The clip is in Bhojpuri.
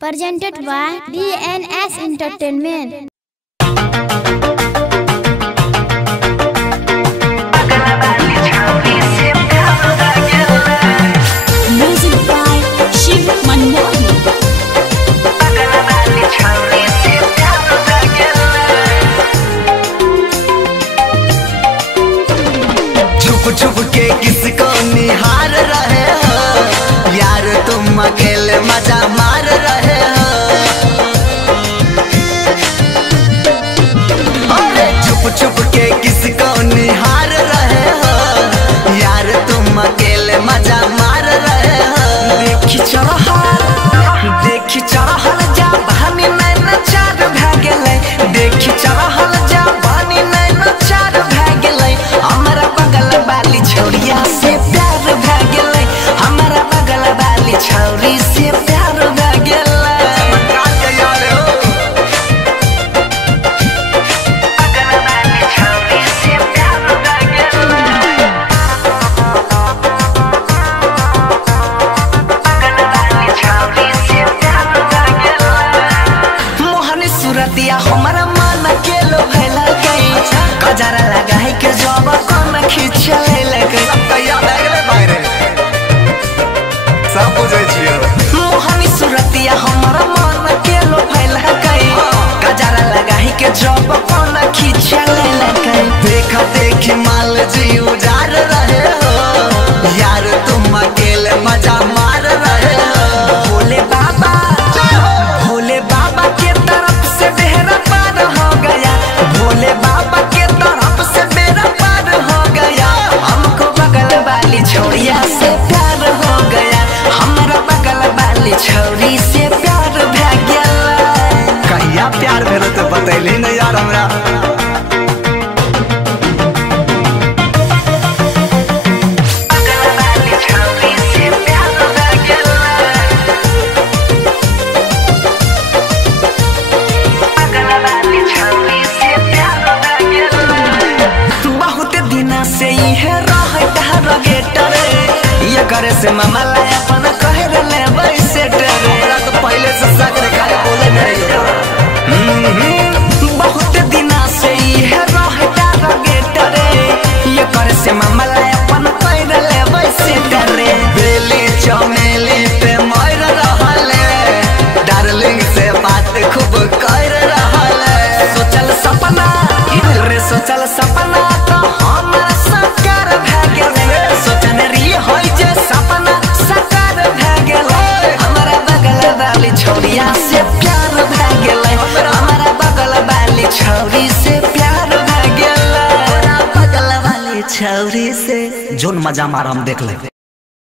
Presented by DNS Entertainment. Music by Shiv Manmohan. छुप छुप के किसको निहार रहे हो यार, तुम अकेले मजा मार रहे हो। अरे छुप छुप के किसको निहार रहे हो यार, तुम अकेले मजा मार रहे हो। देखी चढ़ल जा बहानी नैन चार भै गेलै, देखी चढ़ल जा बहानी नैन चार भै गेलै। हमारा बगल वाली छौरिया से प्यार भै गेलै, हमारा बगल वाली छौरी से प्यार भै गेलै। हमारा मन के लो भैला गई, गजरा लगा है के जब कौन खिंचले लगे। सब बुझे छियो मोहनी सुरतिया हमारा मन के लो भैला गई, गजरा लगा है के जब कौन खिंचले लगे। देखा देखी माल जी उजार रहे हो यार, तुम अकेले मजा मार रहे हो। भोले बाबा के तरफ से बेहरा पार हो गया, भोले बाबा के तरफ से बेहरा पार हो गया। हमको बगल वाली छौरिया से प्यार हो गया, हमारा बगल वाली छौरी से प्यार भै गेलै। कहिया प्यार भेल तो बतैली न यार हमरा। करे से मामा लाया अपन कहे ले वैसे डरे, तो पहले से सगरे खाए बोले नहीं। बहुत दिना से ये रहता रगेटरे, ये करे से मामा लाया अपन कहे ले वैसे डरे। बेली चमेली पे मर रहले, डार्लिंग से बात खूब कर रहले। सोचल सपना रे सोचल सपना तो हमारा साकार भै गेलै, सोचने रही होई जे सपना साकार भै गेलै। हमारा बगल वाली छौरिया से प्यार भै गेलै, हमारा बगल वाली छौरी से प्यार भै गेलै। हमारा बगल वाली छौरी से जोन मजा मार हम देख ले।